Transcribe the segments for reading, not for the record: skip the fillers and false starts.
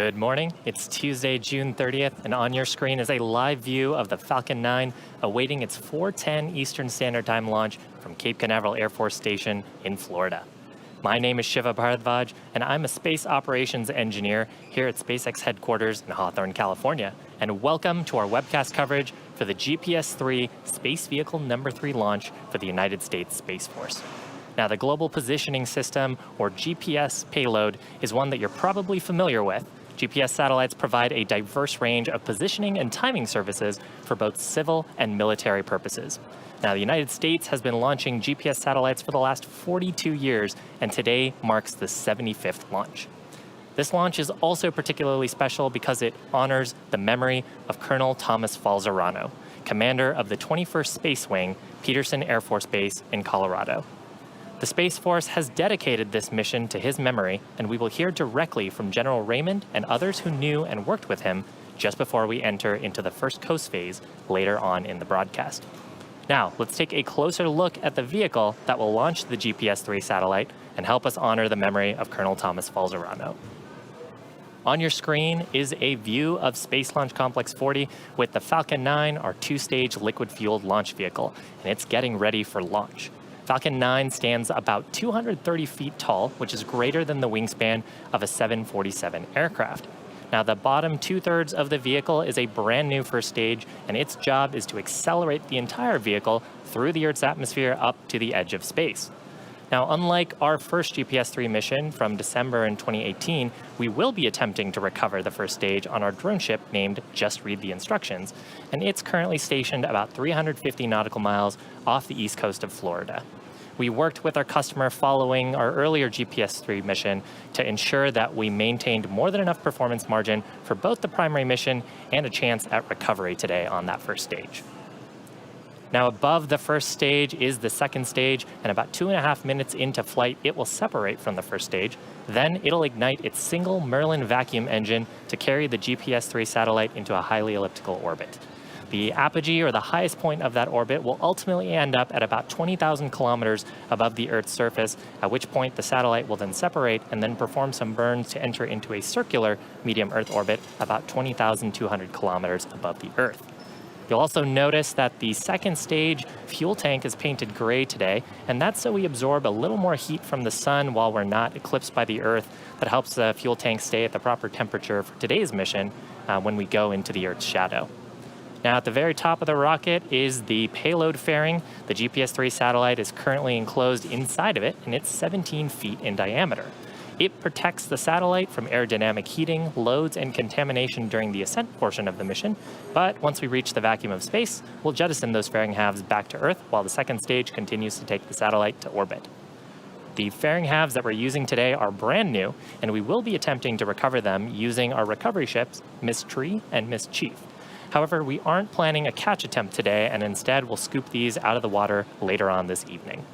Good morning. It's Tuesday, June 30th, and on your screen is a live view of the Falcon 9 awaiting its 4:10 Eastern Standard Time launch from Cape Canaveral Air Force Station in Florida. My name is Shiva Bharadwaj, and I'm a space operations engineer here at SpaceX headquarters in Hawthorne, California. And welcome to our webcast coverage for the GPS-3 Space Vehicle number 3 launch for the United States Space Force. Now, the Global Positioning System, or GPS payload, is one that you're probably familiar with. GPS satellites provide a diverse range of positioning and timing services for both civil and military purposes. Now, the United States has been launching GPS satellites for the last 42 years, and today marks the 75th launch. This launch is also particularly special because it honors the memory of Colonel Thomas Falzerano, commander of the 21st Space Wing, Peterson Air Force Base in Colorado. The Space Force has dedicated this mission to his memory, and we will hear directly from General Raymond and others who knew and worked with him just before we enter into the first coast phase later on in the broadcast. Now, let's take a closer look at the vehicle that will launch the GPS-3 satellite and help us honor the memory of Colonel Thomas Falzerano. On your screen is a view of Space Launch Complex 40 with the Falcon 9, our two-stage liquid-fueled launch vehicle, and it's getting ready for launch. Falcon 9 stands about 230 feet tall, which is greater than the wingspan of a 747 aircraft. Now, the bottom two-thirds of the vehicle is a brand new first stage, and its job is to accelerate the entire vehicle through the Earth's atmosphere up to the edge of space. Now, unlike our first GPS-3 mission from December in 2018, we will be attempting to recover the first stage on our drone ship named Just Read the Instructions, and it's currently stationed about 350 nautical miles off the east coast of Florida. We worked with our customer following our earlier GPS-3 mission to ensure that we maintained more than enough performance margin for both the primary mission and a chance at recovery today on that first stage. Now, above the first stage is the second stage, and about 2.5 minutes into flight, it will separate from the first stage. Then it'll ignite its single Merlin vacuum engine to carry the GPS-3 satellite into a highly elliptical orbit. The apogee, or the highest point of that orbit, will ultimately end up at about 20,000 kilometers above the Earth's surface, at which point the satellite will then separate and then perform some burns to enter into a circular medium Earth orbit about 20,200 kilometers above the Earth. You'll also notice that the second stage fuel tank is painted gray today, and that's so we absorb a little more heat from the sun while we're not eclipsed by the Earth. That helps the fuel tank stay at the proper temperature for today's mission when we go into the Earth's shadow. Now, at the very top of the rocket is the payload fairing. The GPS-3 satellite is currently enclosed inside of it, and it's 17 feet in diameter. It protects the satellite from aerodynamic heating, loads, and contamination during the ascent portion of the mission. But once we reach the vacuum of space, we'll jettison those fairing halves back to Earth while the second stage continues to take the satellite to orbit. The fairing halves that we're using today are brand new, and we will be attempting to recover them using our recovery ships, Miss Tree and Miss Chief. However, we aren't planning a catch attempt today, and instead we'll scoop these out of the water later on this evening.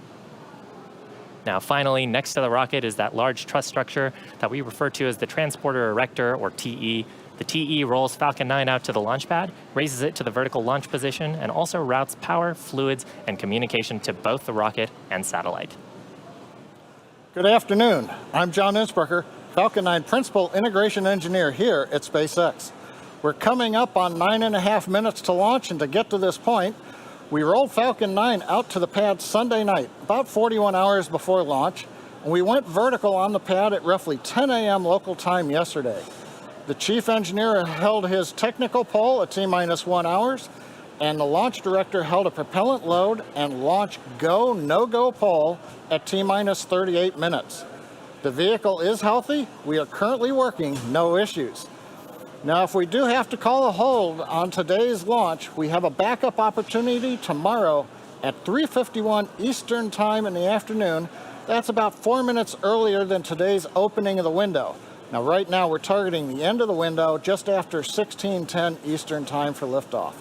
Now, finally, next to the rocket is that large truss structure that we refer to as the Transporter Erector, or TE. The TE rolls Falcon 9 out to the launch pad, raises it to the vertical launch position, and also routes power, fluids, and communication to both the rocket and satellite. Good afternoon. I'm John Innsbrucker, Falcon 9 Principal Integration Engineer here at SpaceX. We're coming up on 9.5 minutes to launch, and to get to this point, we rolled Falcon 9 out to the pad Sunday night, about 41 hours before launch, and we went vertical on the pad at roughly 10 a.m. local time yesterday. The chief engineer held his technical poll at T-1 hours, and the launch director held a propellant load and launch go, no-go poll at T-38 minutes. The vehicle is healthy. We are currently working, no issues. Now, if we do have to call a hold on today's launch, we have a backup opportunity tomorrow at 3:51 Eastern Time in the afternoon. That's about 4 minutes earlier than today's opening of the window. Now, right now, we're targeting the end of the window just after 16:10 Eastern Time for liftoff.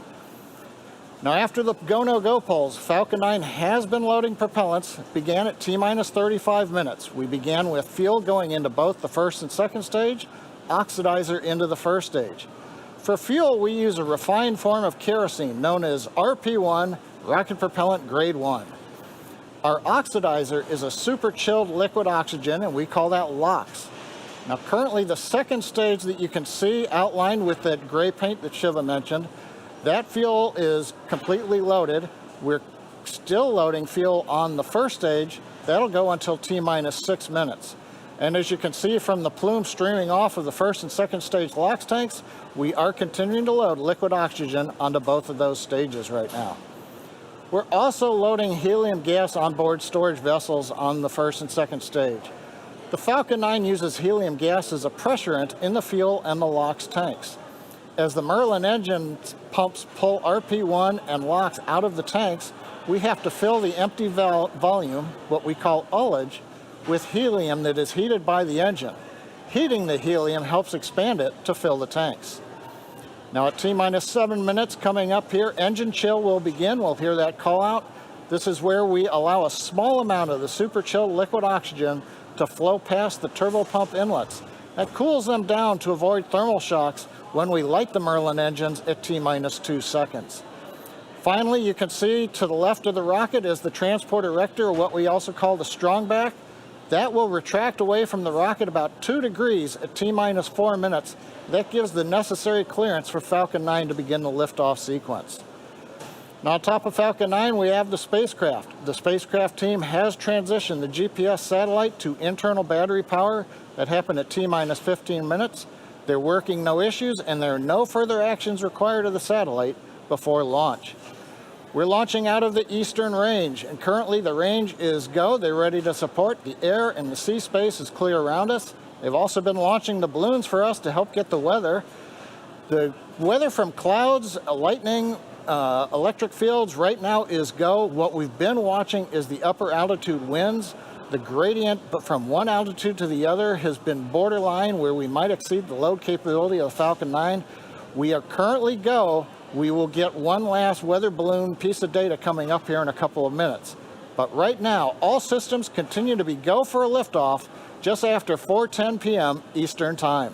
Now, after the go, no-go polls, Falcon 9 has been loading propellants. It began at T-35 minutes. We began with fuel going into both the first and second stage, oxidizer into the first stage. For fuel, we use a refined form of kerosene known as RP1, Rocket Propellant Grade 1. Our oxidizer is a super chilled liquid oxygen, and we call that LOX. Now currently the second stage that you can see outlined with that gray paint that Shiva mentioned, that fuel is completely loaded. We're still loading fuel on the first stage. That'll go until T-minus 6 minutes. And as you can see from the plume streaming off of the first and second stage LOX tanks, we are continuing to load liquid oxygen onto both of those stages right now. We're also loading helium gas onboard storage vessels on the first and second stage. The Falcon 9 uses helium gas as a pressurant in the fuel and the LOX tanks. As the Merlin engine pumps pull RP1 and LOX out of the tanks, we have to fill the empty volume, what we call ullage, with helium that is heated by the engine. Heating the helium helps expand it to fill the tanks. Now at T-minus 7 minutes coming up here, engine chill will begin. We'll hear that call out. This is where we allow a small amount of the super chilled liquid oxygen to flow past the turbopump inlets. That cools them down to avoid thermal shocks when we light the Merlin engines at T-minus 2 seconds. Finally, you can see to the left of the rocket is the transport erector, or what we also call the strongback. That will retract away from the rocket about 2 degrees at T-minus 4 minutes. That gives the necessary clearance for Falcon 9 to begin the liftoff sequence. Now on top of Falcon 9, we have the spacecraft. The spacecraft team has transitioned the GPS satellite to internal battery power. That happened at T-minus 15 minutes. They're working no issues, and there are no further actions required of the satellite before launch. We're launching out of the eastern range, and currently the range is go. They're ready to support. The air and the sea space is clear around us. They've also been launching the balloons for us to help get the weather. The weather from clouds, lightning, electric fields right now is go. What we've been watching is the upper altitude winds. The gradient but from one altitude to the other has been borderline where we might exceed the load capability of the Falcon 9. We are currently go. We will get one last weather balloon piece of data coming up here in a couple of minutes. But right now, all systems continue to be go for a liftoff just after 4:10 p.m. Eastern Time.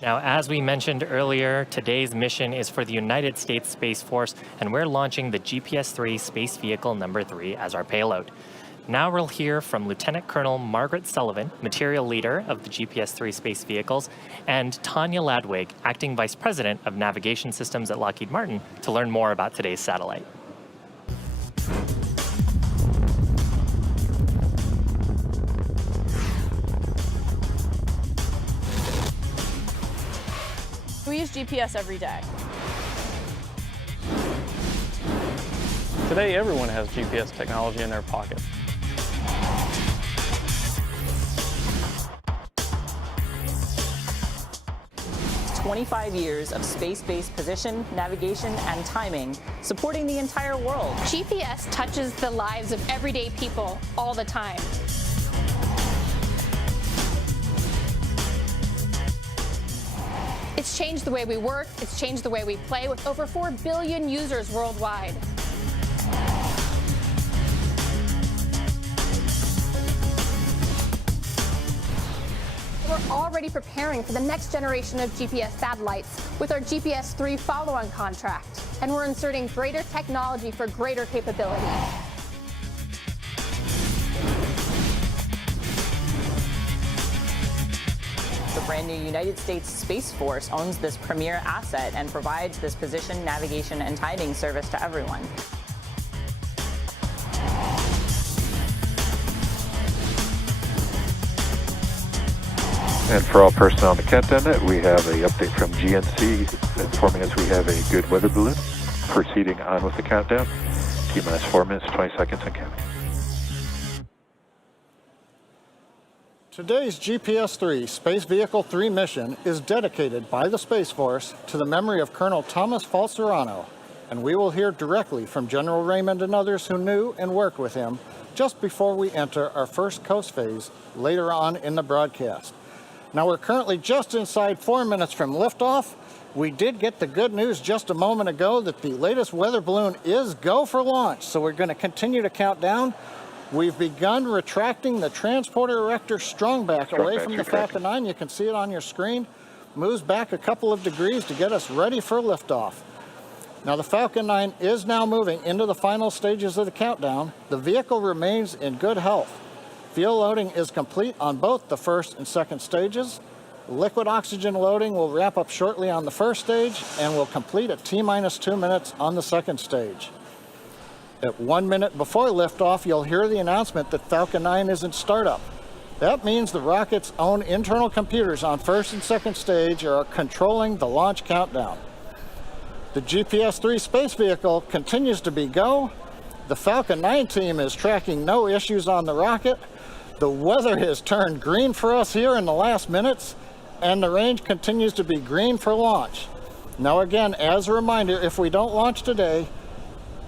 Now, as we mentioned earlier, today's mission is for the United States Space Force, and we're launching the GPSIII Space Vehicle number 3 as our payload. Now we'll hear from Lieutenant Colonel Margaret Sullivan, Material Leader of the GPSIII Space Vehicles, and Tanya Ladwig, Acting Vice President of Navigation Systems at Lockheed Martin, to learn more about today's satellite. We use GPS every day. Today, everyone has GPS technology in their pocket. It's 25 years of space-based position, navigation, and timing, supporting the entire world. GPS touches the lives of everyday people all the time. It's changed the way we work, it's changed the way we play, with over 4 billion users worldwide. We're already preparing for the next generation of GPS satellites with our GPSIII follow-on contract, and we're inserting greater technology for greater capability. The brand new United States Space Force owns this premier asset and provides this position, navigation, and timing service to everyone. And for all personnel on the countdown net, we have an update from GNC informing us we have a good weather balloon. Proceeding on with the countdown. T-minus 4 minutes, 20 seconds and counting. Today's GPSIII Space Vehicle 3 mission is dedicated by the Space Force to the memory of Colonel Thomas Falzerano, and we will hear directly from General Raymond and others who knew and worked with him just before we enter our first coast phase later on in the broadcast. Now we're currently just inside 4 minutes from liftoff. We did get the good news just a moment ago that the latest weather balloon is go for launch, so we're going to continue to count down. We've begun retracting the transporter erector strongback away from the Falcon 9. You can see it on your screen. Moves back a couple of degrees to get us ready for liftoff. Now the Falcon 9 is now moving into the final stages of the countdown. The vehicle remains in good health. Fuel loading is complete on both the first and second stages. Liquid oxygen loading will wrap up shortly on the first stage and will complete at T-minus 2 minutes on the second stage. At 1 minute before liftoff, you'll hear the announcement that Falcon 9 is in startup. That means the rocket's own internal computers on first and second stage are controlling the launch countdown. The GPSIII space vehicle continues to be go. The Falcon 9 team is tracking no issues on the rocket. The weather has turned green for us here in the last minutes, and the range continues to be green for launch. Now again, as a reminder, if we don't launch today,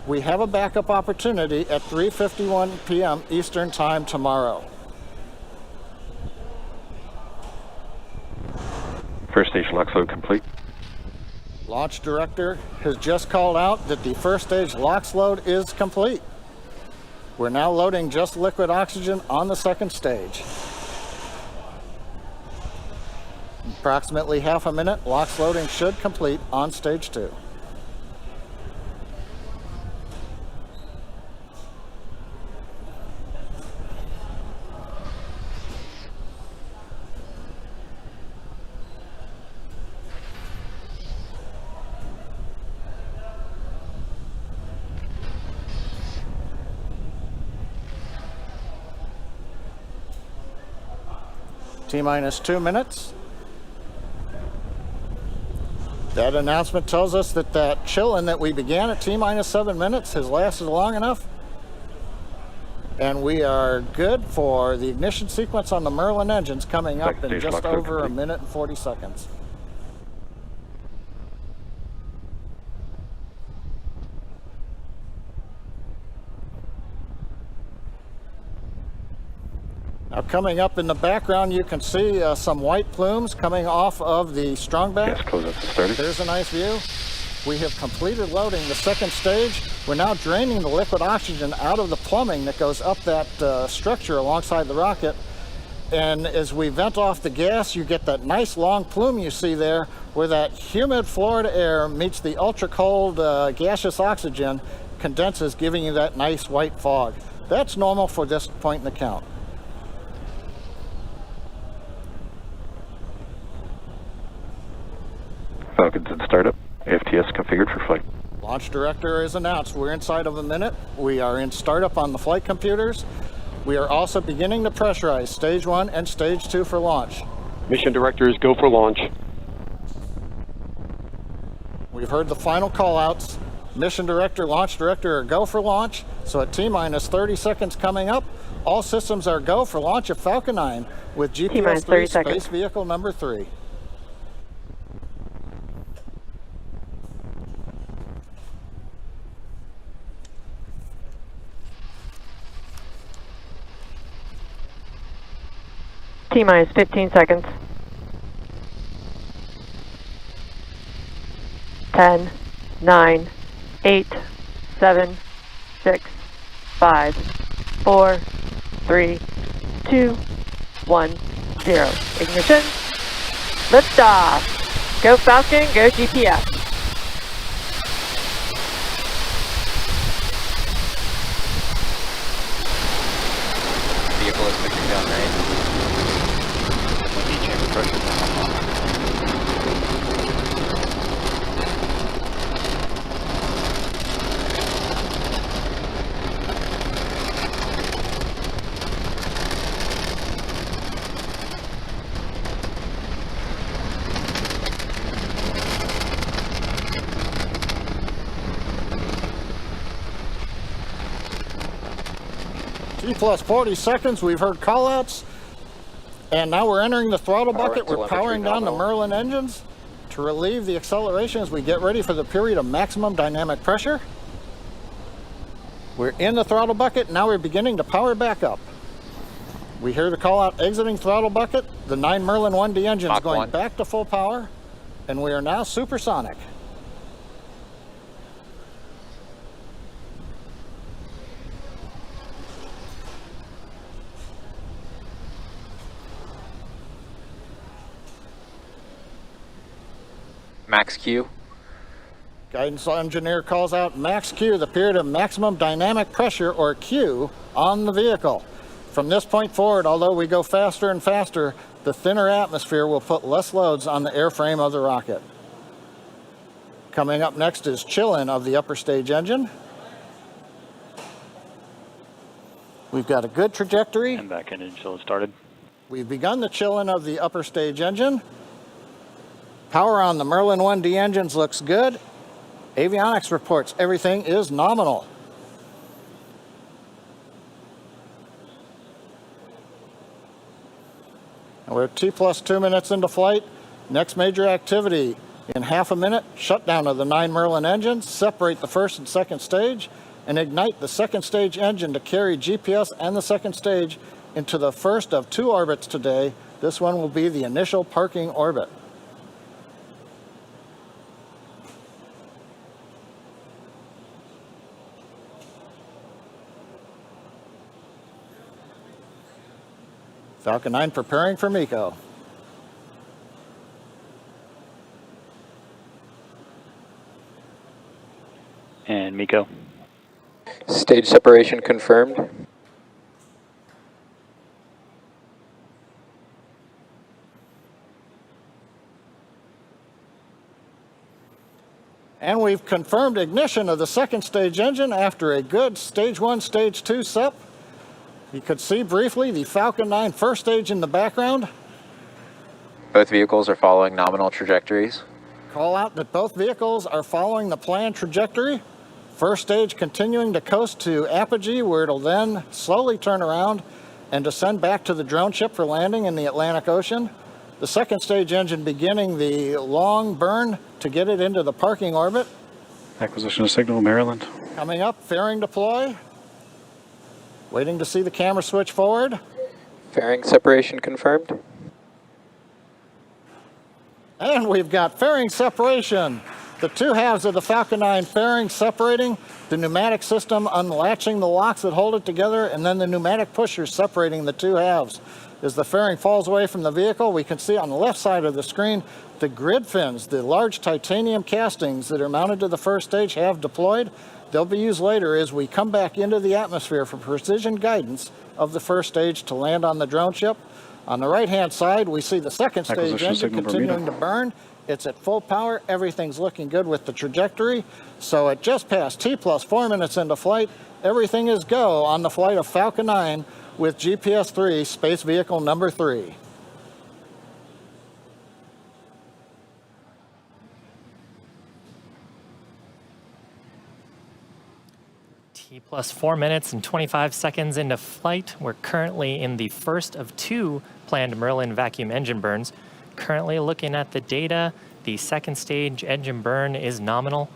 we have a backup opportunity at 3:51 p.m. Eastern Time tomorrow. First stage LOX load complete. Launch director has just called out that the first stage LOX load is complete. We're now loading just liquid oxygen on the second stage. Approximately half a minute, LOX loading should complete on stage 2. T-minus 2 minutes. That announcement tells us that that chilling that we began at T-minus 7 minutes has lasted long enough. And we are good for the ignition sequence on the Merlin engines coming up in just over a minute and 40 seconds. Now coming up in the background, you can see some white plumes coming off of the strongback. Gas close-up started. There's a nice view. We have completed loading the second stage. We're now draining the liquid oxygen out of the plumbing that goes up that structure alongside the rocket. And as we vent off the gas, you get that nice long plume you see there where that humid Florida air meets the ultra-cold gaseous oxygen, condenses, giving you that nice white fog. That's normal for this point in the count. Falcon's in startup. AFTS configured for flight. Launch director has announced we're inside of a minute. We are in startup on the flight computers. We are also beginning to pressurize stage 1 and stage 2 for launch. Mission directors, go for launch. We've heard the final call outs. Mission director, launch director are go for launch. So at T-minus 30 seconds coming up, all systems are go for launch of Falcon 9 with GPSIII space vehicle number 3. T-minus 15 seconds. 10, 9, 8, 7, 6, 5, 4, 3, 2, 1, 0. Ignition. Liftoff. Go Falcon, go GPS. Vehicle is pushing down right. Chamber pressure down. T plus 40 seconds, we've heard call outs. And now we're entering the throttle bucket. We're powering down the Merlin engines to relieve the acceleration as we get ready for the period of maximum dynamic pressure. We're in the throttle bucket. Now we're beginning to power back up. We hear the call out exiting throttle bucket. The 9 Merlin 1D engines going back to full power. And we are now supersonic. Max Q. Guidance engineer calls out max Q, the period of maximum dynamic pressure, or Q, on the vehicle. From this point forward, although we go faster and faster, the thinner atmosphere will put less loads on the airframe of the rocket. Coming up next is chill-in of the upper stage engine. We've got a good trajectory. And back engine chill started. We've begun the chill-in of the upper stage engine. Power on the Merlin 1D engines looks good. Avionics reports everything is nominal. And we're T+2 minutes into flight. Next major activity in half a minute, shutdown of the 9 Merlin engines, separate the first and second stage, and ignite the second stage engine to carry GPS and the second stage into the first of 2 orbits today. This one will be the initial parking orbit. Falcon 9 preparing for MECO. And MECO. Stage separation confirmed. And we've confirmed ignition of the second stage engine after a good stage 1, stage 2 SEP. You could see briefly the Falcon 9 first stage in the background. Both vehicles are following nominal trajectories. Call out that both vehicles are following the planned trajectory. First stage continuing to coast to apogee, where it'll then slowly turn around and descend back to the drone ship for landing in the Atlantic Ocean. The second stage engine beginning the long burn to get it into the parking orbit. Acquisition of signal, Maryland. Coming up, fairing deploy. Waiting to see the camera switch forward. Fairing separation confirmed. And we've got fairing separation. The 2 halves of the Falcon 9 fairing separating, the pneumatic system unlatching the locks that hold it together, and then the pneumatic pushers separating the 2 halves. As the fairing falls away from the vehicle, we can see on the left side of the screen the grid fins, the large titanium castings that are mounted to the first stage have deployed. They'll be used later as we come back into the atmosphere for precision guidance of the first stage to land on the drone ship. On the right-hand side, we see the second stage engine continuing to burn. It's at full power. Everything's looking good with the trajectory. So at just past T+4 minutes into flight, everything is go on the flight of Falcon 9 with GPS-3 space vehicle number 3. T+4 minutes and 25 seconds into flight. We're currently in the first of 2 planned Merlin vacuum engine burns. Currently looking at the data, the second stage engine burn is nominal.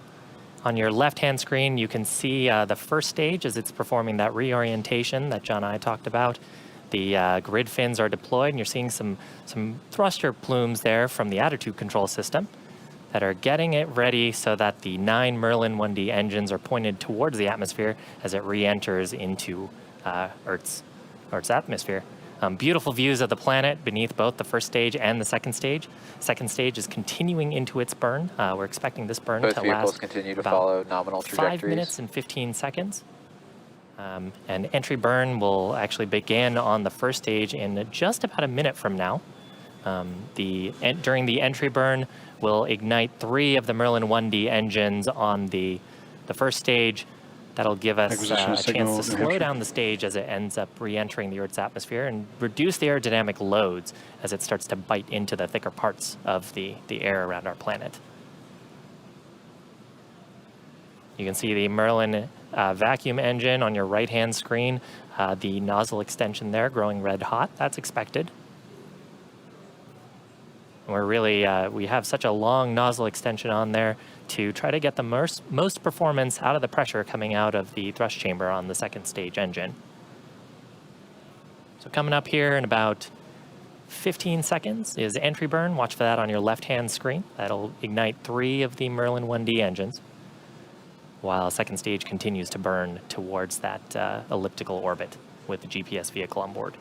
On your left-hand screen, you can see the first stage as it's performing that reorientation that John and I talked about. The grid fins are deployed, and you're seeing some thruster plumes there from the attitude control system that are getting it ready so that the 9 Merlin 1D engines are pointed towards the atmosphere as it re-enters into Earth's atmosphere. Beautiful views of the planet beneath both the first stage and the second stage. Second stage is continuing into its burn. We're expecting this burn Both to vehicles last continue to about follow nominal trajectories. 5 minutes and 15 seconds. And entry burn will actually begin on the first stage in just about a minute from now. During the entry burn, we'll ignite 3 of the Merlin 1D engines on the first stage. That'll give us a chance to slow down the stage as it ends up re-entering the Earth's atmosphere and reduce the aerodynamic loads as it starts to bite into the thicker parts of the air around our planet. You can see the Merlin vacuum engine on your right-hand screen, the nozzle extension there growing red hot. That's expected. And we're really, we have such a long nozzle extension on there to try to get the most performance out of the pressure coming out of the thrust chamber on the second stage engine. So coming up here in about 15 seconds is entry burn. Watch for that on your left-hand screen. That'll ignite 3 of the Merlin 1D engines, while second stage continues to burn towards that elliptical orbit with the GPS vehicle on board.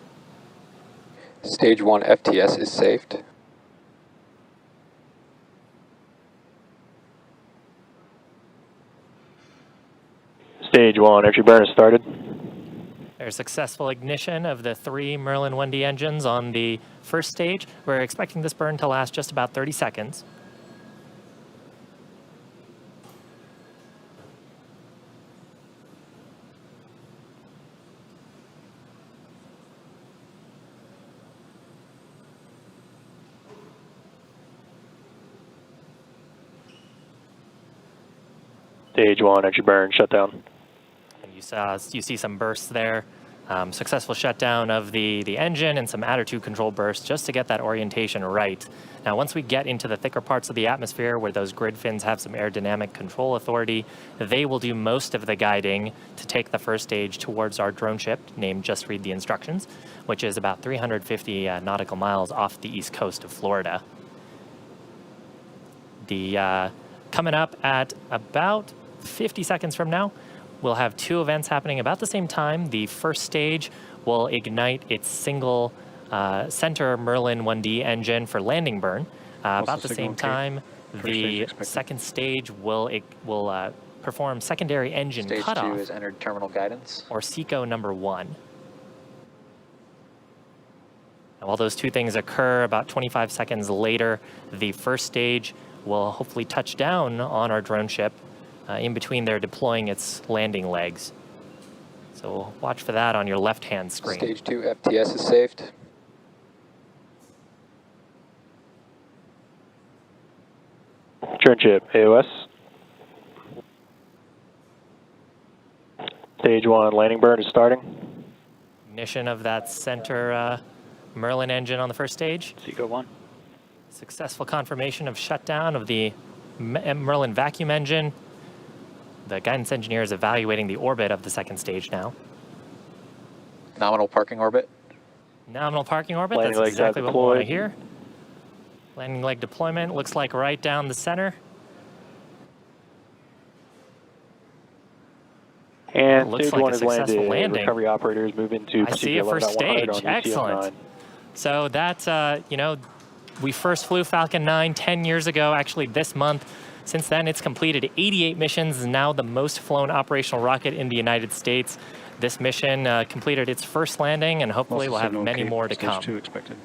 Stage 1 FTS is saved. Stage 1 entry burn has started. There's successful ignition of the 3 Merlin 1D engines on the first stage. We're expecting this burn to last just about 30 seconds. Stage 1, entry burn, shutdown. And you see some bursts there. Successful shutdown of the engine and some attitude control bursts just to get that orientation right. Now, once we get into the thicker parts of the atmosphere where those grid fins have some aerodynamic control authority, they will do most of the guiding to take the first stage towards our drone ship named Just Read the Instructions, which is about 350 nautical miles off the east coast of Florida. Coming up at about 50 seconds from now, we'll have 2 events happening about the same time. The first stage will ignite its single center Merlin 1D engine for landing burn. About the same time, the second stage will perform secondary engine Stage cutoff. 2 is entered terminal guidance. Or SECO number 1. And while those 2 things occur, about 25 seconds later, the first stage will hopefully touch down on our drone ship. In between, they're deploying its landing legs. So watch for that on your left-hand screen. Stage 2 FTS is saved. Drone ship, AOS. Stage 1, landing burn is starting. Ignition of that center Merlin engine on the first stage. SECO 1. Successful confirmation of shutdown of the Merlin vacuum engine. The guidance engineer is evaluating the orbit of the second stage now. Nominal parking orbit. Nominal parking orbit, Landing that's legs exactly are what we want to deployed. hear. Landing leg deployment looks like right down the center. And Looks stage like 1 a is successful landed. landing. Recovery operators move into I see a first stage. Excellent. So that, we first flew Falcon 9 10 years ago, actually this month. Since then, it's completed 88 missions, and now the most flown operational rocket in the United States. This mission completed its first landing, and hopefully we'll have many more to come. Stage 2 expected.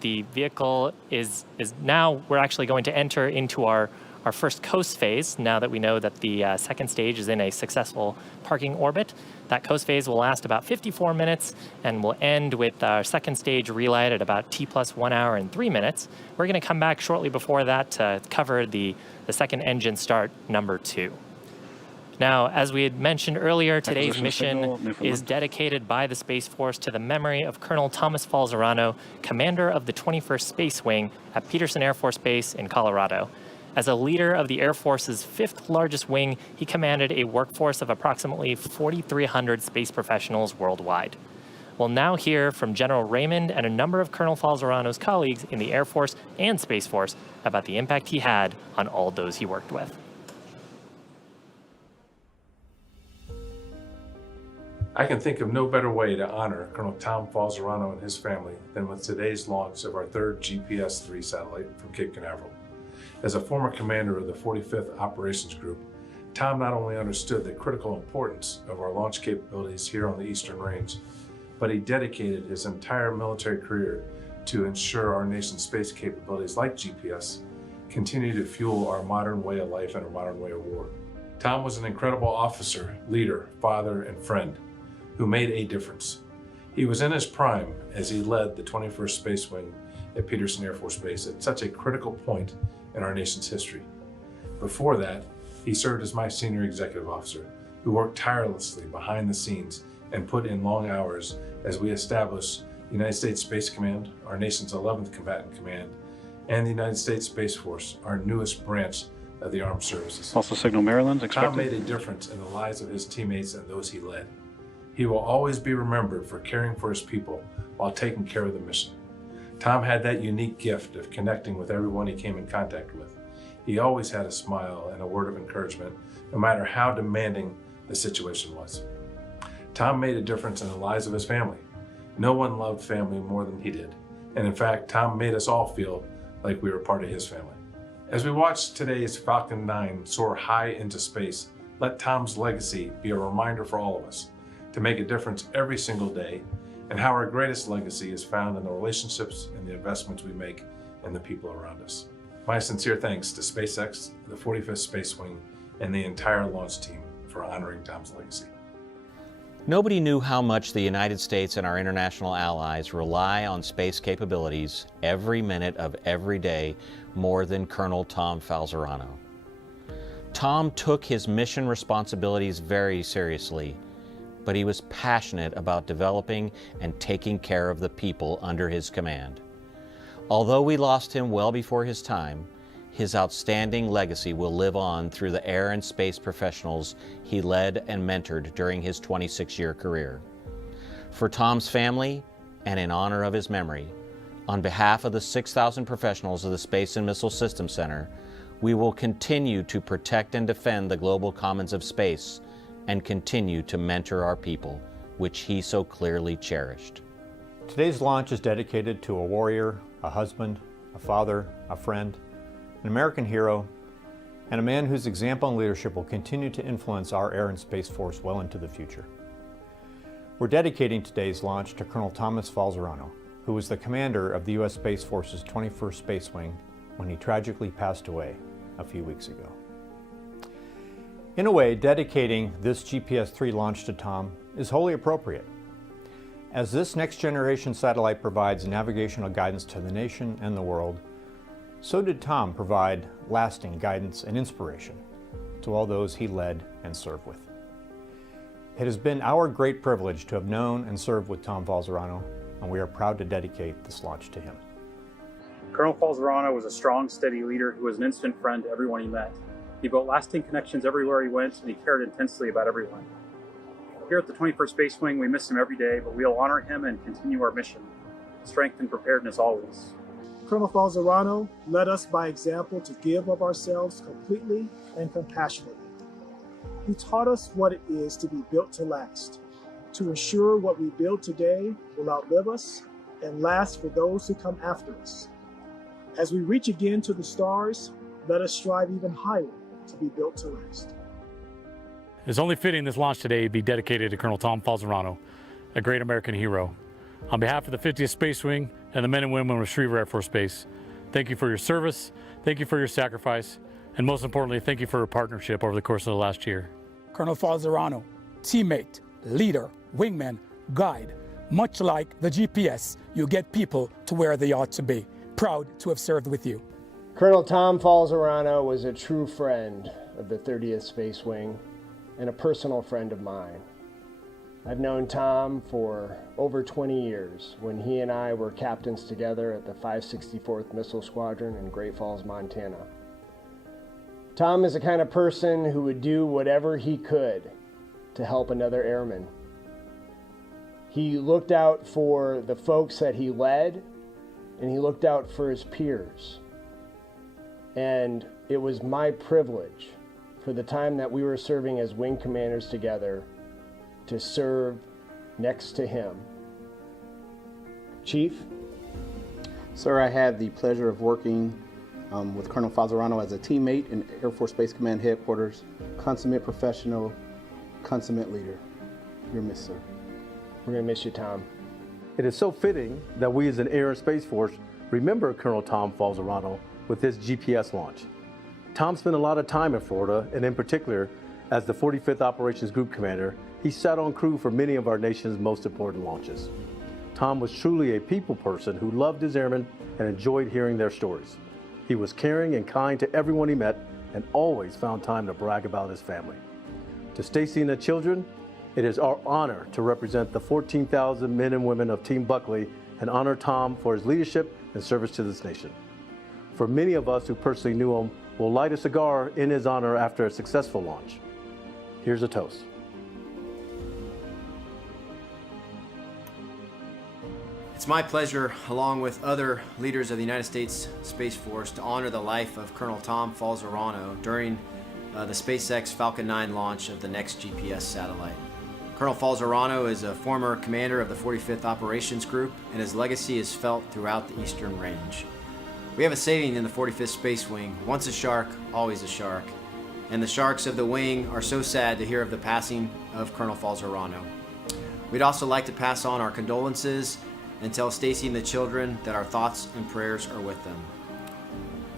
The vehicle is now, we're actually going to enter into our first coast phase, now that we know that the second stage is in a successful parking orbit. That coast phase will last about 54 minutes and will end with our second stage relight at about T+1 hour and 3 minutes. We're going to come back shortly before that to cover the second engine start, number 2. Now, as we had mentioned earlier, today's mission is dedicated by the Space Force to the memory of Colonel Thomas Falzerano, commander of the 21st Space Wing at Peterson Air Force Base in Colorado. As a leader of the Air Force's 5th largest wing, he commanded a workforce of approximately 4,300 space professionals worldwide. We'll now hear from General Raymond and a number of Colonel Falzerano's colleagues in the Air Force and Space Force about the impact he had on all those he worked with. I can think of no better way to honor Colonel Tom Falzerano and his family than with today's launch of our 3rd GPSIII satellite from Cape Canaveral. As a former commander of the 45th Operations Group, Tom not only understood the critical importance of our launch capabilities here on the Eastern Range, but he dedicated his entire military career to ensure our nation's space capabilities like GPS continue to fuel our modern way of life and our modern way of war. Tom was an incredible officer, leader, father, and friend who made a difference. He was in his prime as he led the 21st Space Wing at Peterson Air Force Base at such a critical point in our nation's history. Before that, he served as my senior executive officer, who worked tirelessly behind the scenes and put in long hours as we established the United States Space Command, our nation's 11th Combatant Command, and the United States Space Force, our newest branch of the armed services. Also signal Maryland's expected. Tom made a difference in the lives of his teammates and those he led. He will always be remembered for caring for his people while taking care of the mission. Tom had that unique gift of connecting with everyone he came in contact with. He always had a smile and a word of encouragement, no matter how demanding the situation was. Tom made a difference in the lives of his family. No one loved family more than he did. And in fact, Tom made us all feel like we were part of his family. As we watch today's Falcon 9 soar high into space, let Tom's legacy be a reminder for all of us to make a difference every single day, and how our greatest legacy is found in the relationships and the investments we make in the people around us. My sincere thanks to SpaceX, the 45th Space Wing, and the entire launch team for honoring Tom's legacy. Nobody knew how much the United States and our international allies rely on space capabilities every minute of every day more than Colonel Tom Falzarano. Tom took his mission responsibilities very seriously, but he was passionate about developing and taking care of the people under his command. Although we lost him well before his time, his outstanding legacy will live on through the air and space professionals he led and mentored during his 26-year career. For Tom's family, and in honor of his memory, on behalf of the 6,000 professionals of the Space and Missile Systems Center, we will continue to protect and defend the global commons of space and continue to mentor our people, which he so clearly cherished. Today's launch is dedicated to a warrior, a husband, a father, a friend, an American hero, and a man whose example and leadership will continue to influence our Air and Space Force well into the future. We're dedicating today's launch to Colonel Thomas Falzarano, who was the commander of the U.S. Space Force's 21st Space Wing when he tragically passed away a few weeks ago. In a way, dedicating this GPSIII launch to Tom is wholly appropriate, as this next-generation satellite provides navigational guidance to the nation and the world. So did Tom provide lasting guidance and inspiration to all those he led and served with. It has been our great privilege to have known and served with Tom Falzarano, and we are proud to dedicate this launch to him. Colonel Falzarano was a strong, steady leader who was an instant friend to everyone he met. He built lasting connections everywhere he went, and he cared intensely about everyone. Here at the 21st Space Wing, we miss him every day, but we'll honor him and continue our mission. Strength and preparedness always. Colonel Falzarano led us by example to give of ourselves completely and compassionately. He taught us what it is to be built to last, to ensure what we build today will outlive us and last for those who come after us. As we reach again to the stars, let us strive even higher to be built to last. It's only fitting this launch today be dedicated to Colonel Tom Falzarano, a great American hero. On behalf of the 50th Space Wing and the men and women of Schriever Air Force Base, thank you for your service, thank you for your sacrifice, and most importantly, thank you for your partnership over the course of the last year. Colonel Falzarano, teammate, leader, wingman, guide. Much like the GPS, you get people to where they ought to be. Proud to have served with you. Colonel Tom Falzarano was a true friend of the 30th Space Wing and a personal friend of mine. I've known Tom for over 20 years when he and I were captains together at the 564th Missile Squadron in Great Falls, Montana. Tom is the kind of person who would do whatever he could to help another airman. He looked out for the folks that he led, and he looked out for his peers. And it was my privilege for the time that we were serving as wing commanders together to serve next to him. Chief? Sir, I had the pleasure of working with Colonel Falzarano as a teammate in Air Force Space Command Headquarters. Consummate professional, consummate leader. You're missed, sir. We're going to miss you, Tom. It is so fitting that we as an Air and Space Force remember Colonel Tom Falzarano with this GPS launch. Tom spent a lot of time in Florida, and in particular, as the 45th Operations Group Commander, he sat on crew for many of our nation's most important launches. Tom was truly a people person who loved his airmen and enjoyed hearing their stories. He was caring and kind to everyone he met and always found time to brag about his family. To Stacy and the children, it is our honor to represent the 14,000 men and women of Team Buckley and honor Tom for his leadership and service to this nation. For many of us who personally knew him, we'll light a cigar in his honor after a successful launch. Here's a toast. It's my pleasure, along with other leaders of the United States Space Force, to honor the life of Colonel Tom Falzarano during the SpaceX Falcon 9 launch of the next GPS satellite. Colonel Falzarano is a former commander of the 45th Operations Group, and his legacy is felt throughout the Eastern Range. We have a saying in the 45th Space Wing, once a shark, always a shark. And the sharks of the wing are so sad to hear of the passing of Colonel Falzarano. We'd also like to pass on our condolences and tell Stacy and the children that our thoughts and prayers are with them.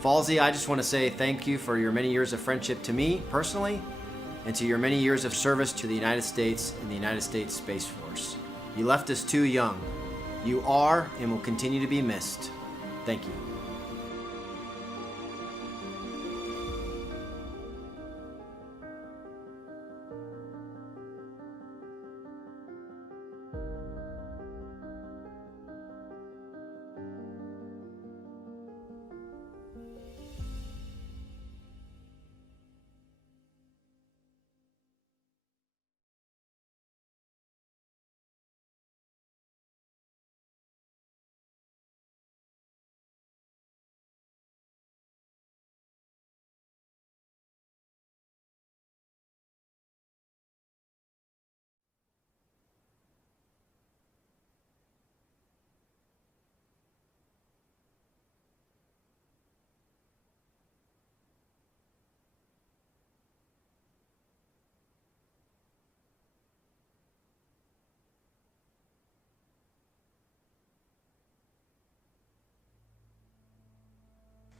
Falsey, I just want to say thank you for your many years of friendship to me personally, and to your many years of service to the United States and the United States Space Force. You left us too young. You are and will continue to be missed. Thank you.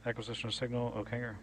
Acquisition of signal, Oak Hangar.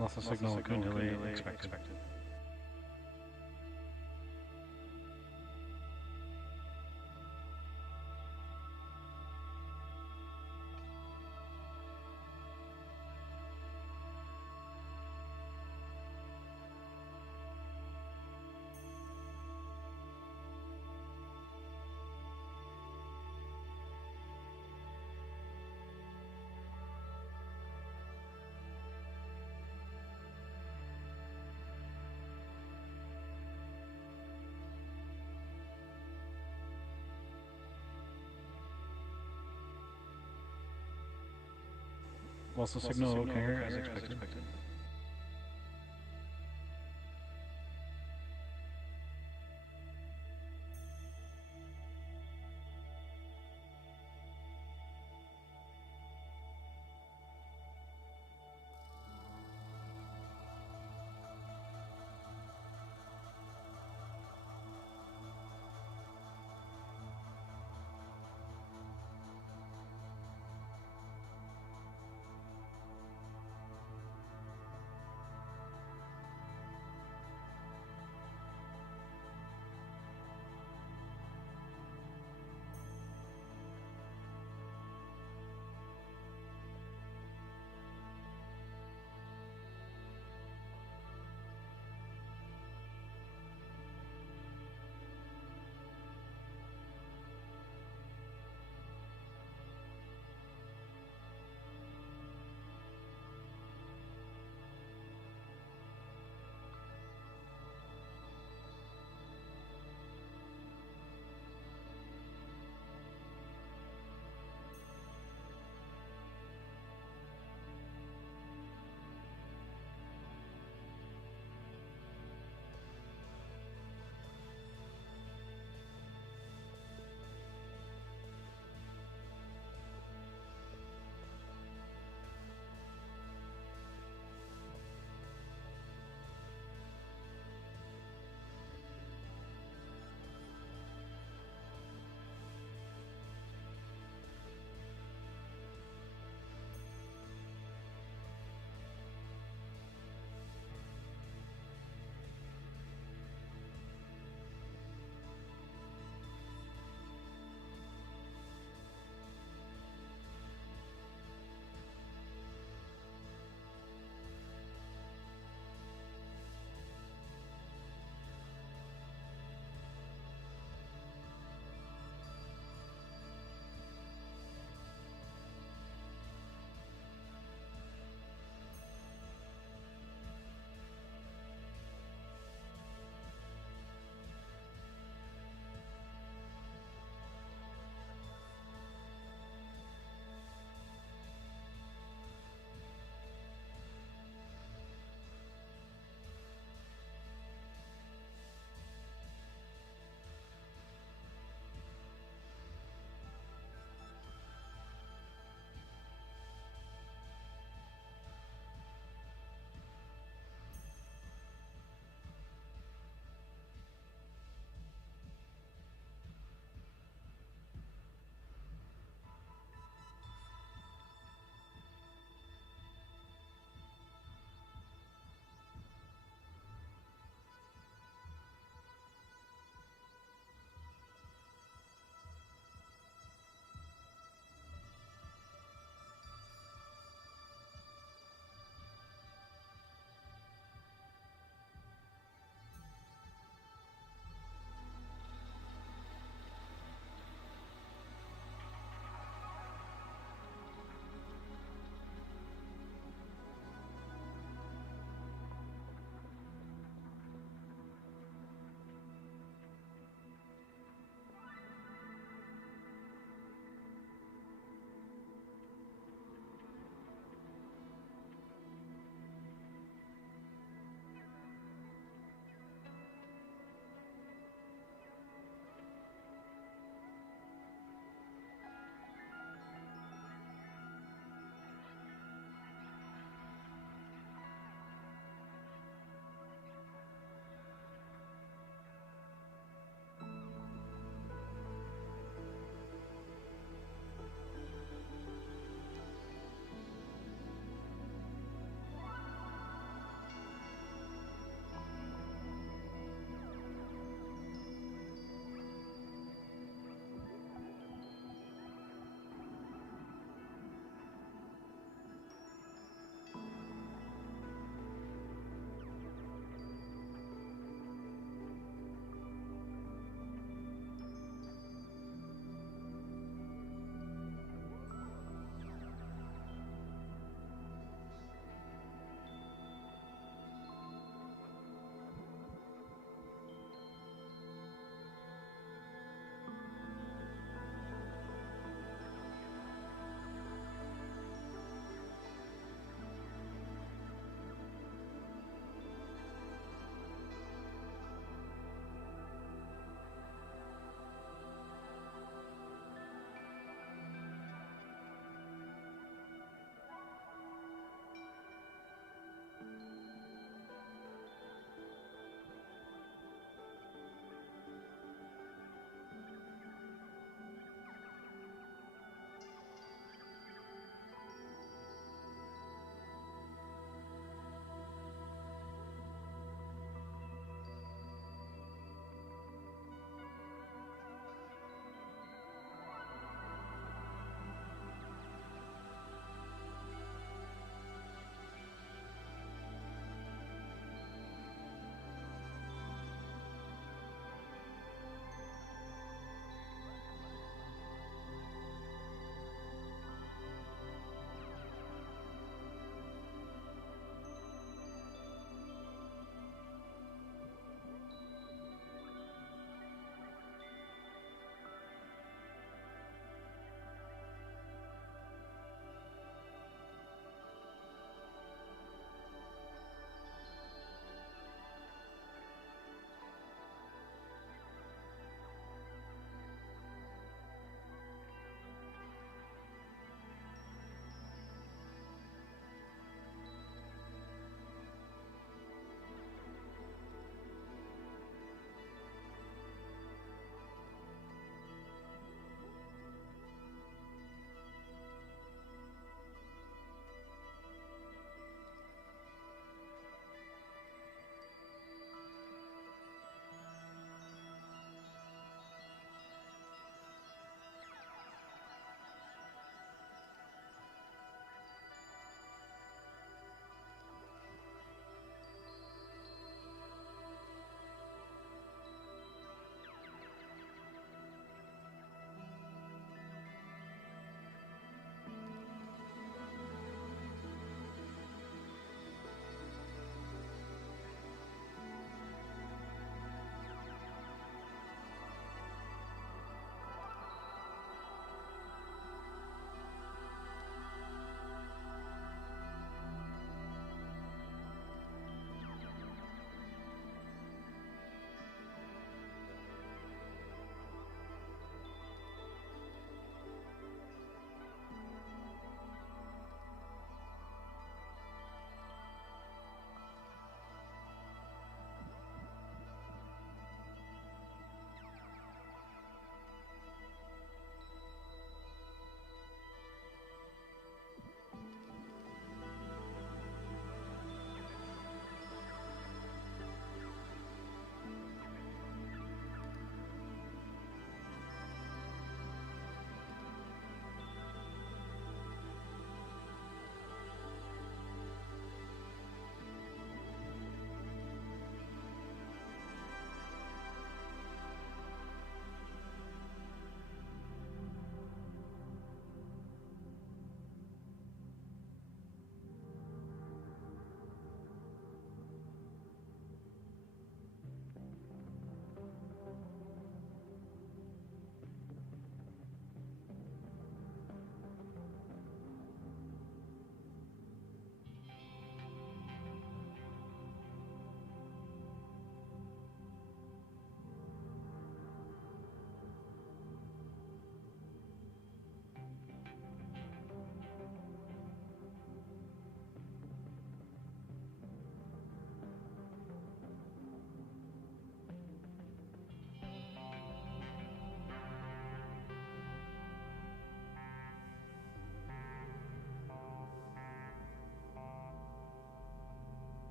Loss of signal, good delay expected. Loss of signal, okay here, as expected.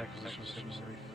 Acquisition signal ready.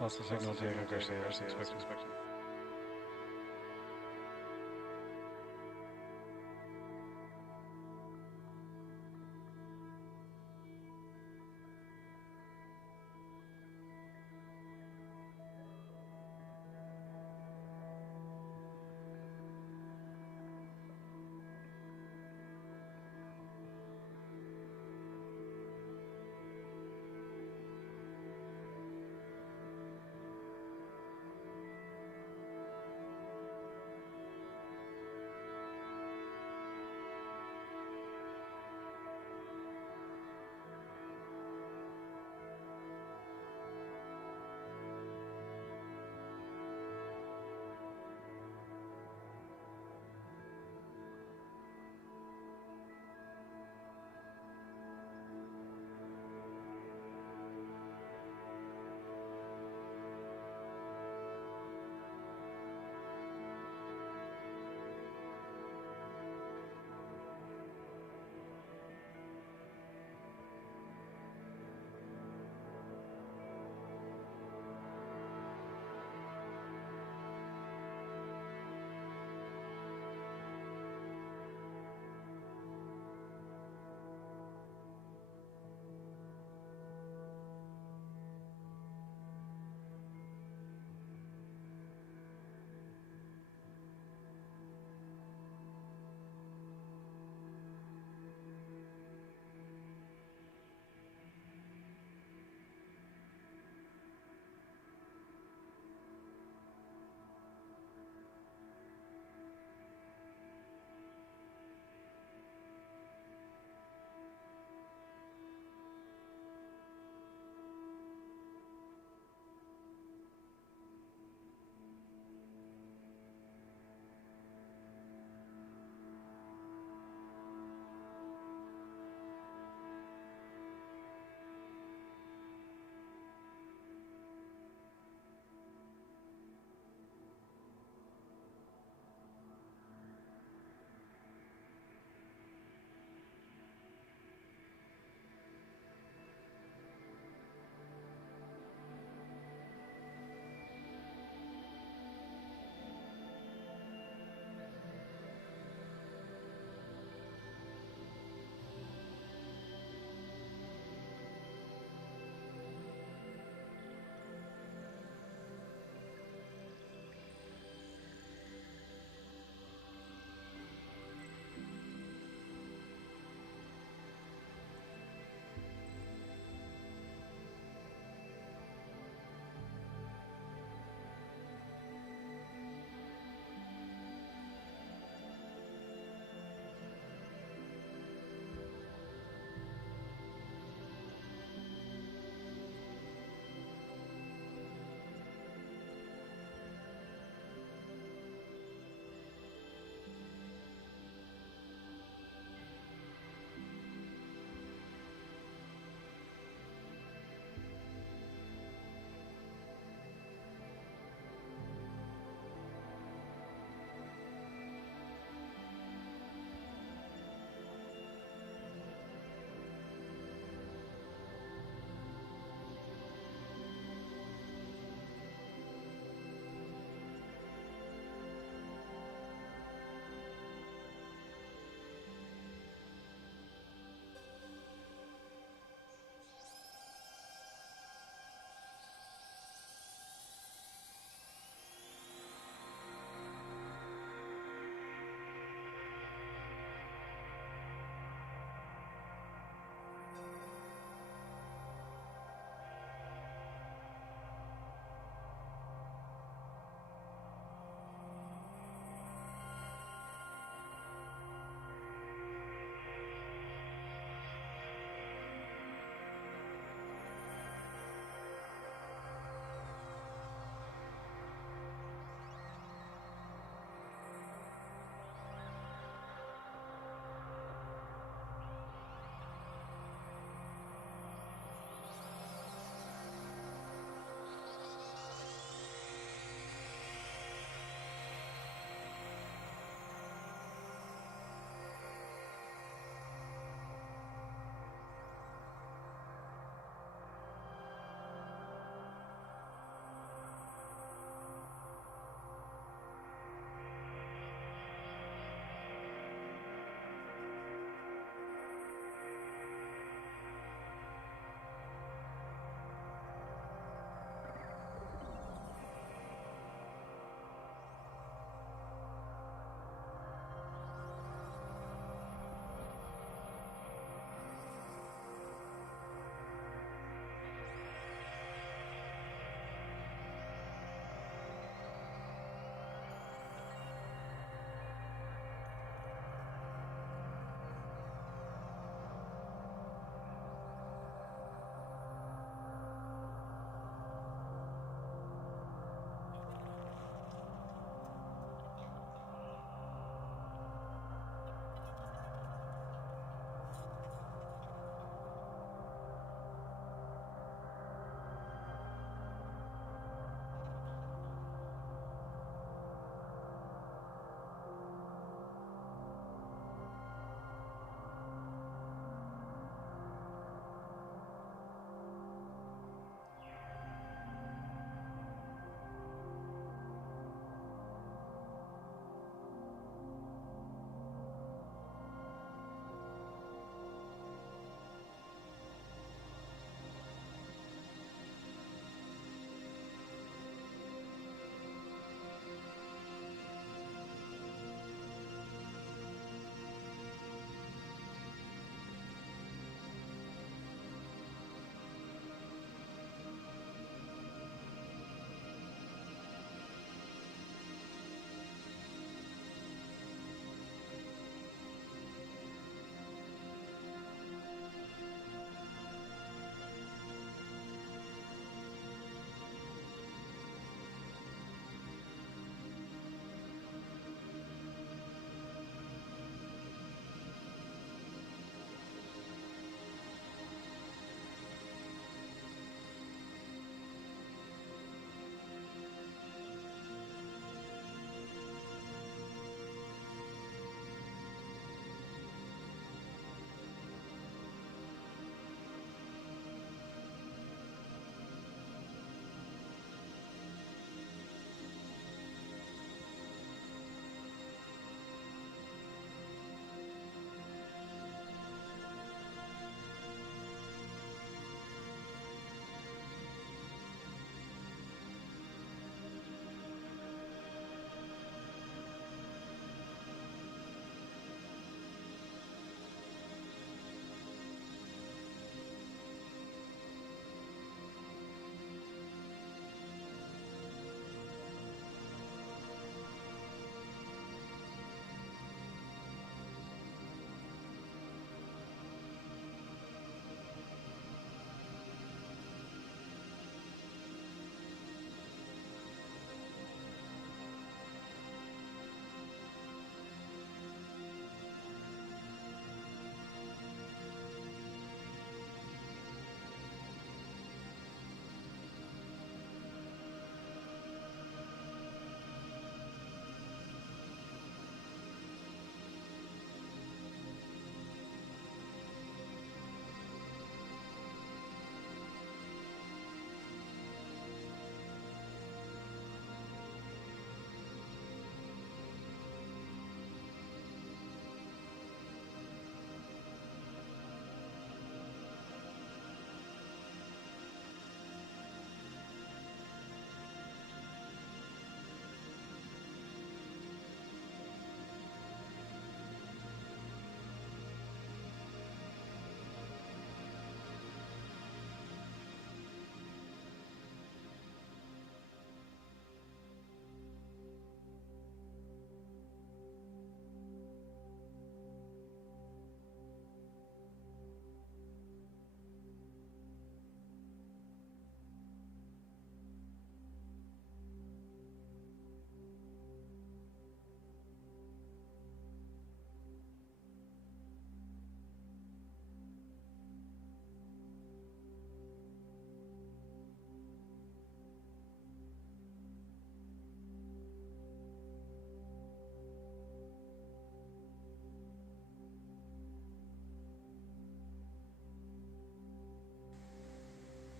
Also signal Diego Garcia as expected.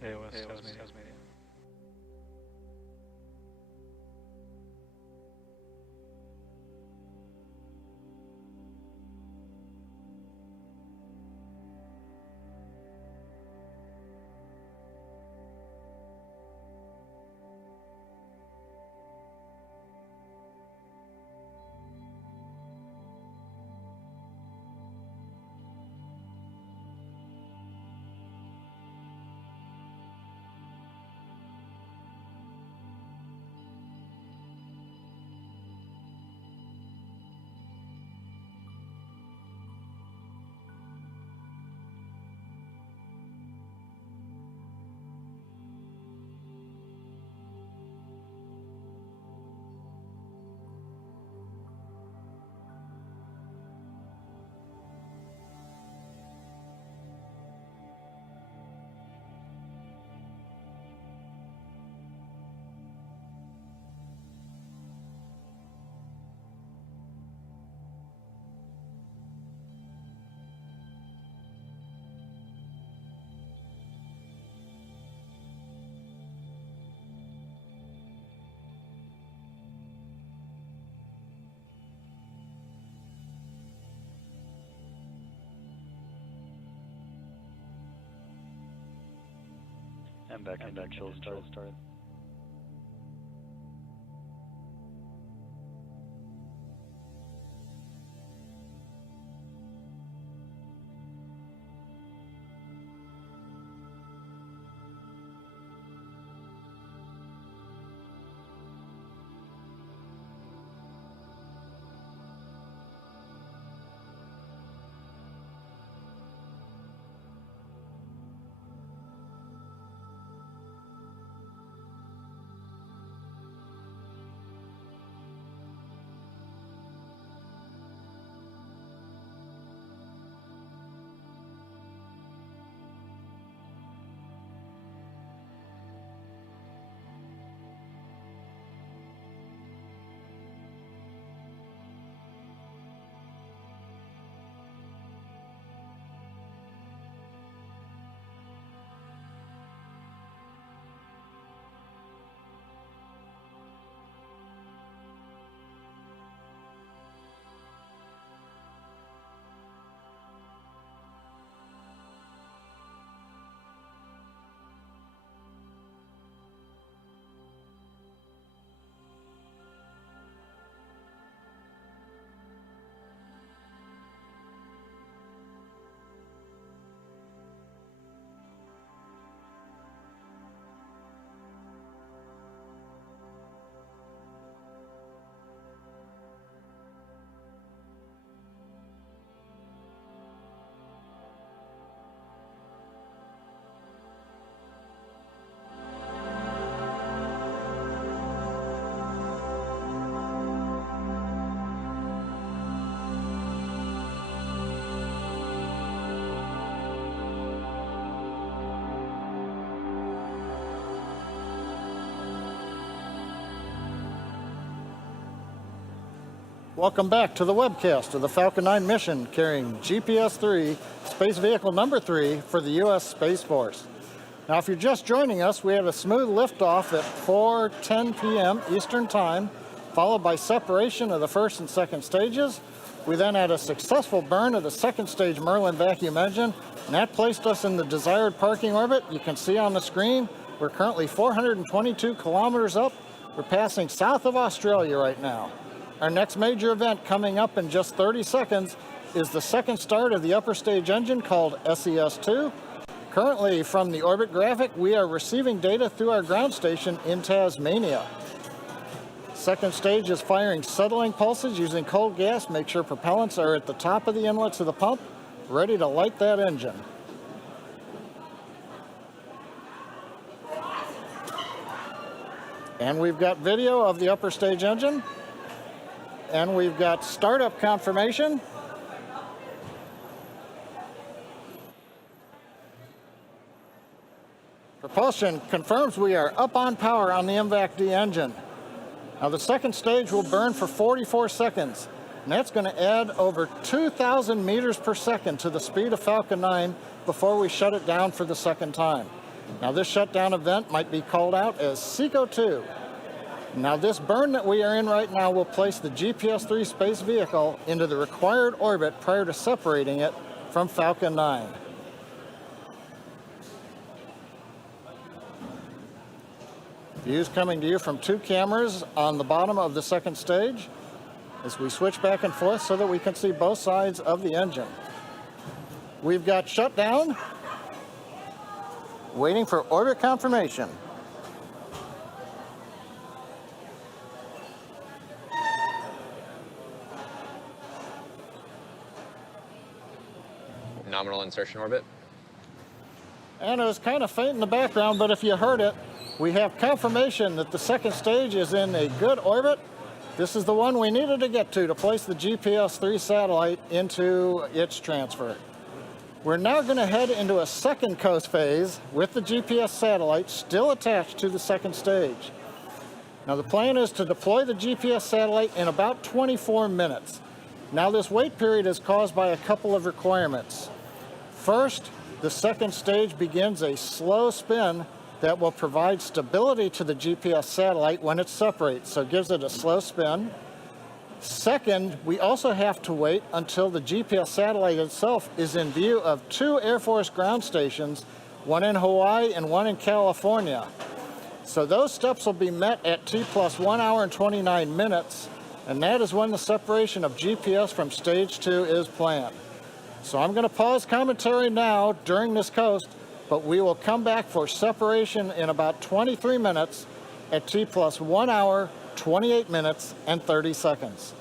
AOS Tasmania. I'm back. Started. Welcome back to the webcast of the Falcon 9 mission carrying GPSIII, space vehicle number 3 for the U.S. Space Force. Now, if you're just joining us, we had a smooth liftoff at 4:10 p.m. Eastern Time, followed by separation of the first and second stages. We then had a successful burn of the second stage Merlin vacuum engine, and that placed us in the desired parking orbit. You can see on the screen, we're currently 422 kilometers up. We're passing south of Australia right now. Our next major event coming up in just 30 seconds is the second start of the upper stage engine called SES-2. Currently, from the orbit graphic, we are receiving data through our ground station in Tasmania. Second stage is firing settling pulses using cold gas. Make sure propellants are at the top of the inlets of the pump, ready to light that engine. And we've got video of the upper stage engine. And we've got startup confirmation. Propulsion confirms we are up on power on the MVAC-D engine. Now the second stage will burn for 44 seconds, and that's going to add over 2,000 meters per second to the speed of Falcon 9 before we shut it down for the second time. Now this shutdown event might be called out as SECO-2. Now this burn that we are in right now will place the GPS-3 space vehicle into the required orbit prior to separating it from Falcon 9. Views coming to you from two cameras on the bottom of the second stage as we switch back and forth so that we can see both sides of the engine. We've got shutdown, waiting for orbit confirmation. Nominal insertion orbit. And it was kind of faint in the background, but if you heard it, we have confirmation that the second stage is in a good orbit. This is the one we needed to get to place the GPS-3 satellite into its transfer. We're now going to head into a second coast phase with the GPS satellite still attached to the second stage. Now the plan is to deploy the GPS satellite in about 24 minutes. Now this wait period is caused by a couple of requirements. First, the second stage begins a slow spin that will provide stability to the GPS satellite when it separates, so it gives it a slow spin. Second, we also have to wait until the GPS satellite itself is in view of two Air Force ground stations, one in Hawaii and one in California. So those steps will be met at T plus 1 hour and 29 minutes, and that is when the separation of GPS from stage 2 is planned. So I'm going to pause commentary now during this coast, but we will come back for separation in about 23 minutes at T plus 1 hour, 28 minutes, and 30 seconds.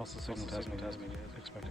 What's the signal has me expect.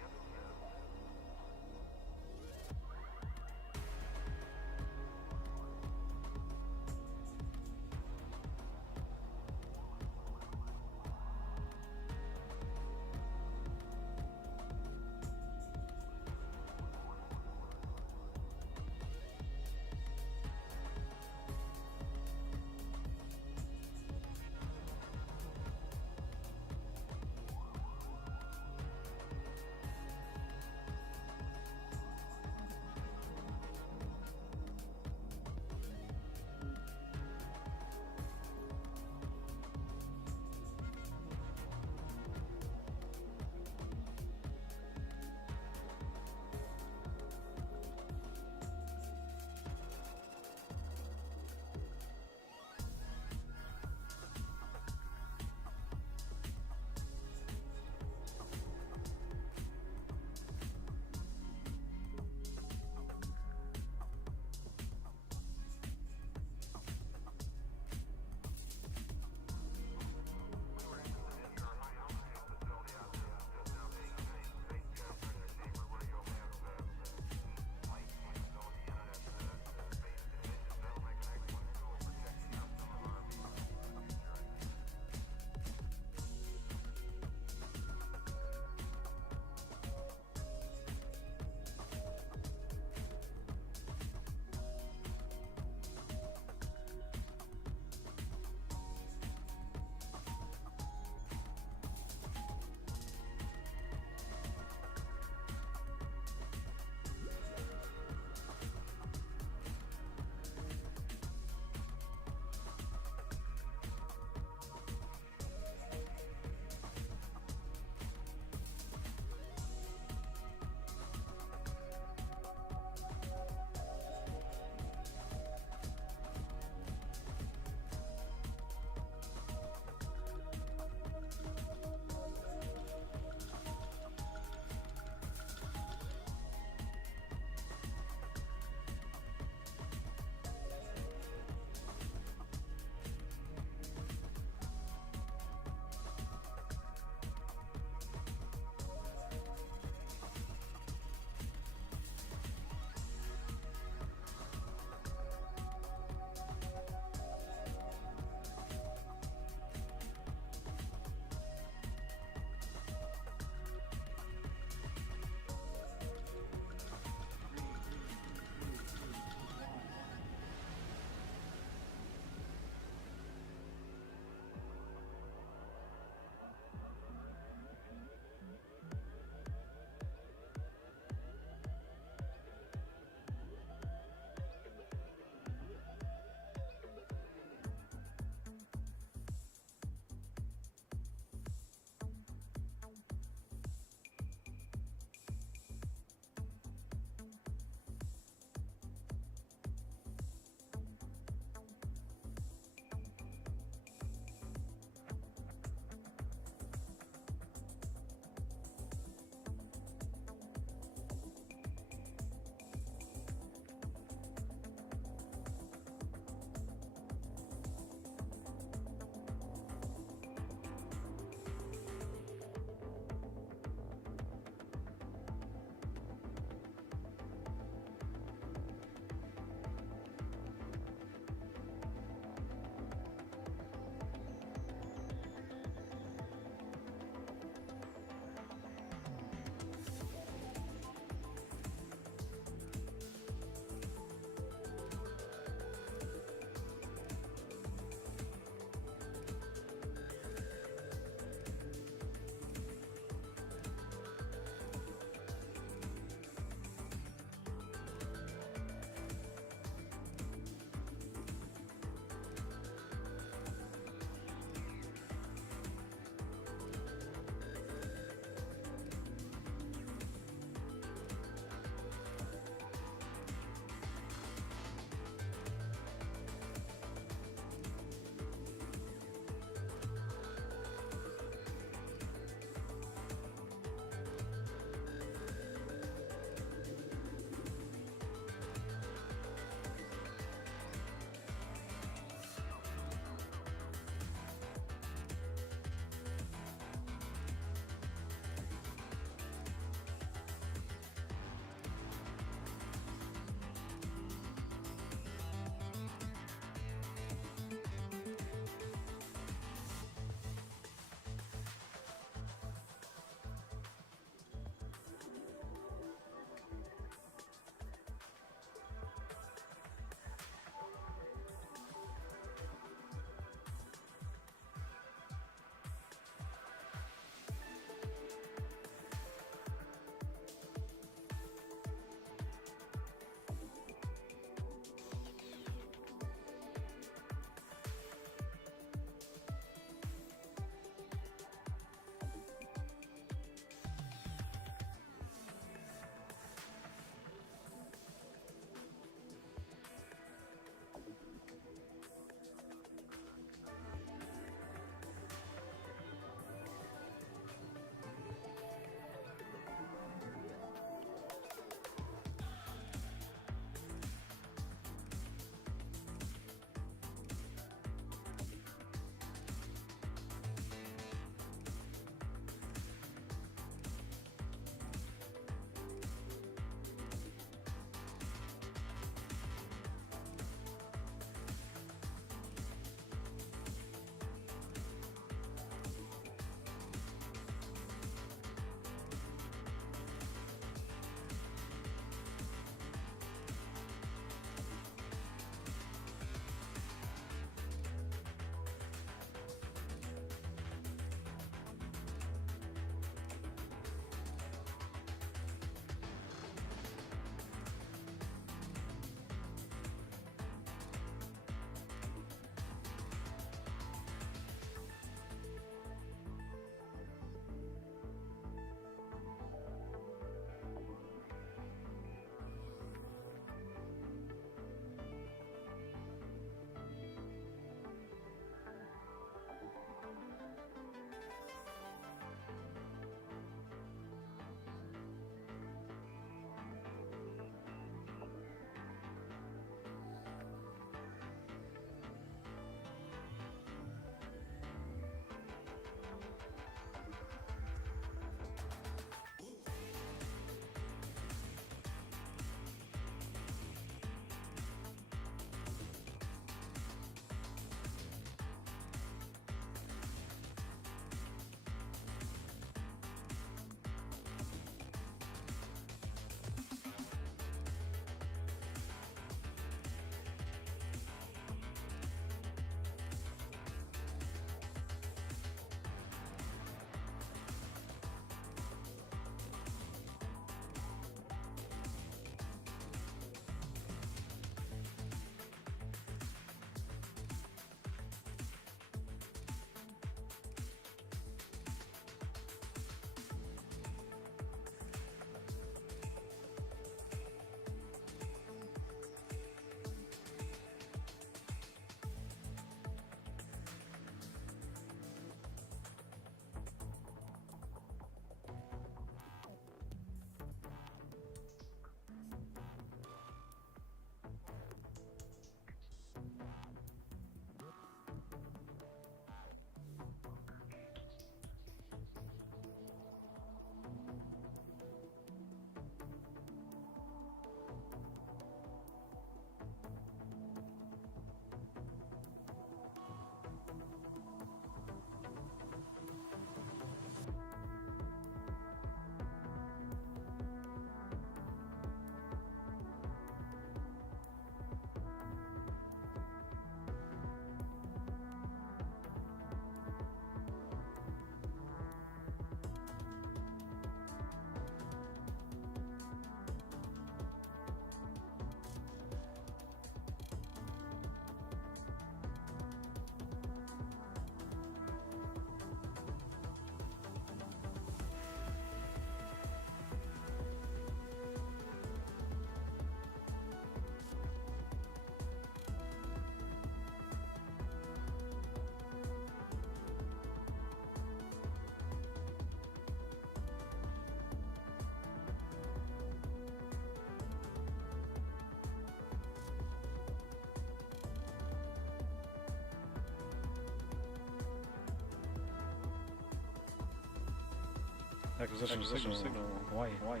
Acquisition signal, Hawaii.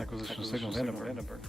Acquisition signal, Vandenberg.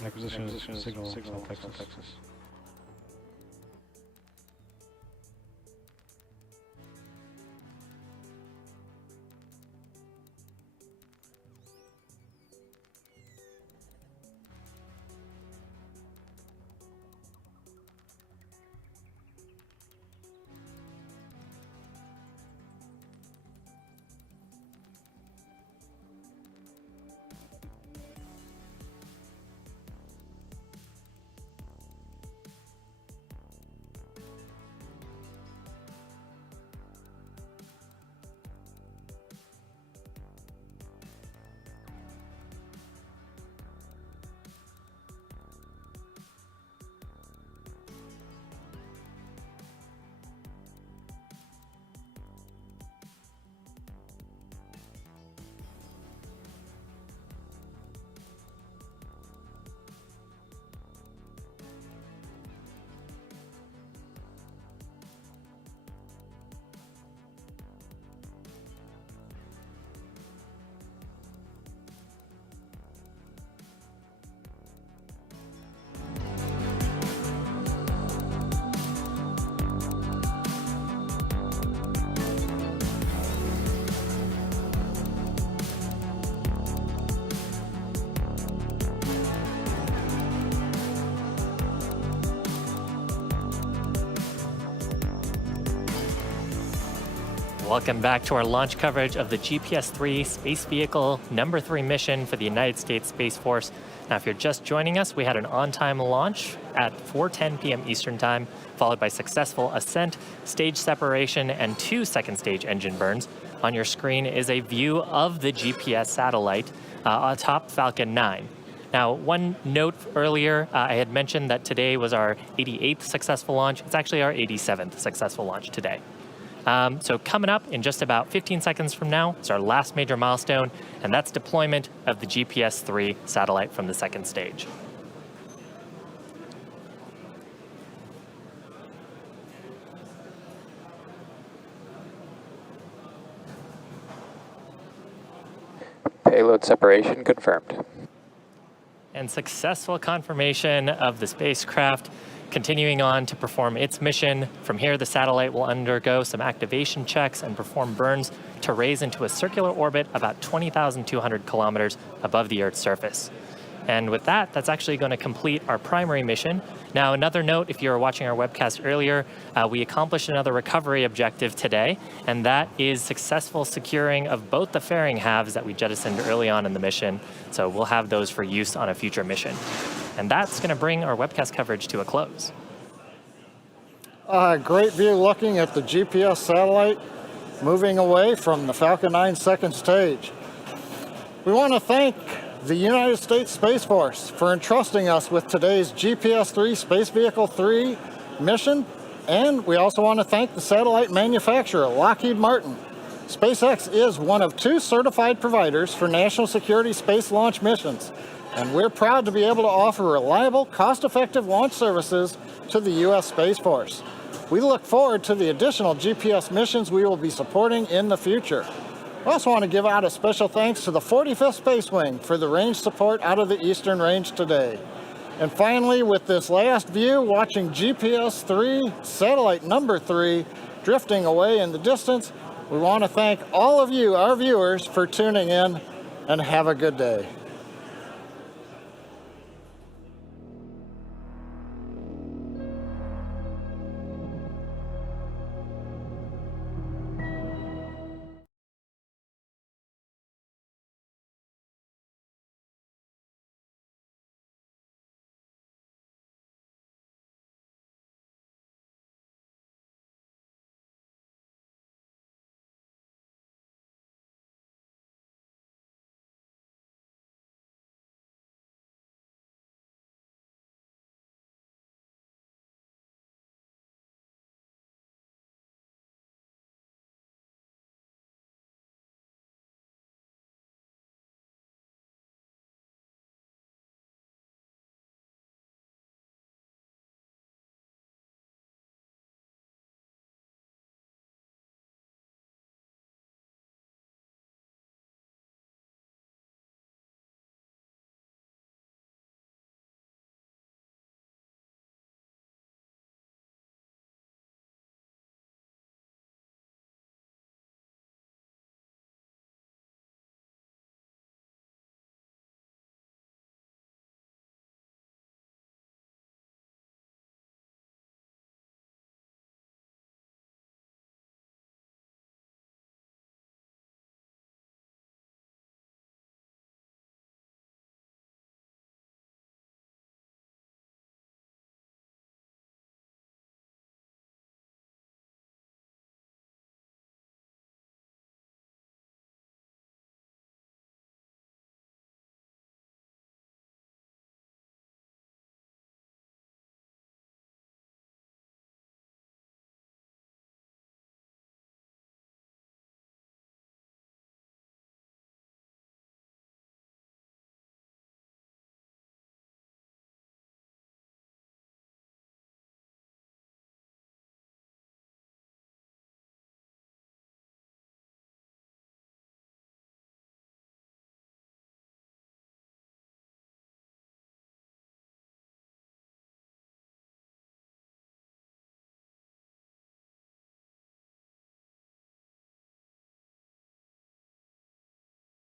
Acquisition signal, South Texas. Welcome back to our launch coverage of the GPS-3 Space Vehicle number 3 mission for the United States Space Force. Now, if you're just joining us, we had an on-time launch at 4:10 p.m. Eastern Time, followed by successful ascent, stage separation, and 2 second stage engine burns. On your screen is a view of the GPS satellite atop Falcon 9. Now, one note earlier, I had mentioned that today was our 88th successful launch. It's actually our 87th successful launch today. So coming up in just about 15 seconds from now is our last major milestone, and that's deployment of the GPS-3 satellite from the second stage. Payload separation confirmed. And successful confirmation of the spacecraft continuing on to perform its mission. From here, the satellite will undergo some activation checks and perform burns to raise into a circular orbit about 20,200 kilometers above the Earth's surface. And with that, that's actually going to complete our primary mission. Now, another note, if you were watching our webcast earlier, we accomplished another recovery objective today, and that is successful securing of both the fairing halves that we jettisoned early on in the mission. So we'll have those for use on a future mission. And that's going to bring our webcast coverage to a close. Great view looking at the GPS satellite moving away from the Falcon 9 second stage. We want to thank the United States Space Force for entrusting us with today's GPS-3 Space Vehicle 3 mission, and we also want to thank the satellite manufacturer, Lockheed Martin. SpaceX is one of 2 certified providers for national security space launch missions, and we're proud to be able to offer reliable, cost-effective launch services to the U.S. Space Force. We look forward to the additional GPS missions we will be supporting in the future. I also want to give out a special thanks to the 45th Space Wing for the range support out of the Eastern Range today. And finally, with this last view, watching GPS-3 satellite number 3 drifting away in the distance, we want to thank all of you, our viewers, for tuning in, and have a good day.